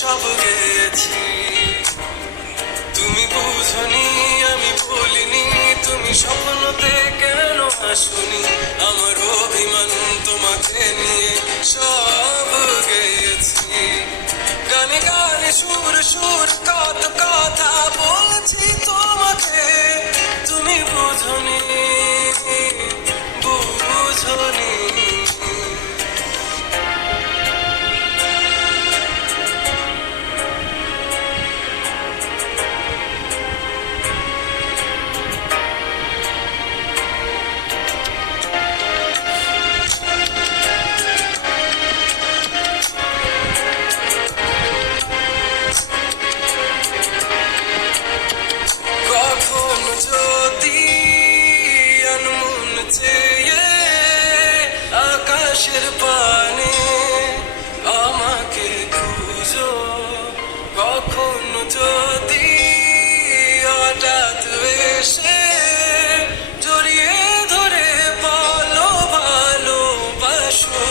সব গেছি। তুমি বুঝনি আমি বলিনি, তুমি স্বপ্নতে কেন আসনি, আমার অভিমান তোমাকে নিয়ে সব গেছি। গানে গানে সুর সুর কত কথা বলছি তোমাকে, তুমি বুঝনি বুঝনি। কখন যদি আনমন চেয়ে আকাশের পানে আমাকে খুঁজো, কখন যদি হঠাৎ এসে জড়িয়ে ধরে বলো ভালোবাসো,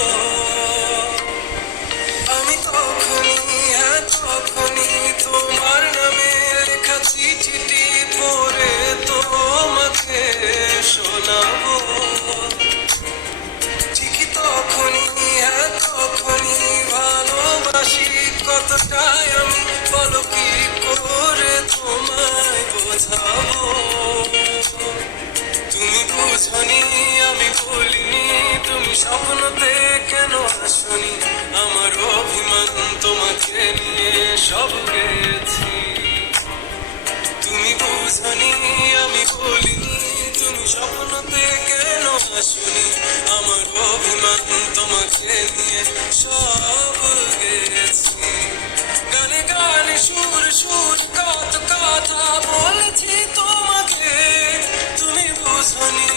আমি তখনই হ্যাঁ তখনই তোমার নামে লেখা চিঠিটি পড়ে তোমাকে শোনাবো। ঠিকই তখনই হ্যাঁ তখনই ভালোবাসি কতটাই আমি, বলো কি করে তোমায় বোঝাবো। তুমি বুঝনি আমি বলিনি, তুমি স্বপ্নতে কেন আসনি, আমার অভিমান তোমাকে নিয়ে সব গেছি। তুমি বুঝনি আমি বলিনি, তুমি স্বপ্নতে কেন আসনি, আমার অভিমান তোমাকে নিয়ে সব গেছি। গানে গানে সুর সুর কত কথা বলেছি তোমাকে, তুমি বুঝনি।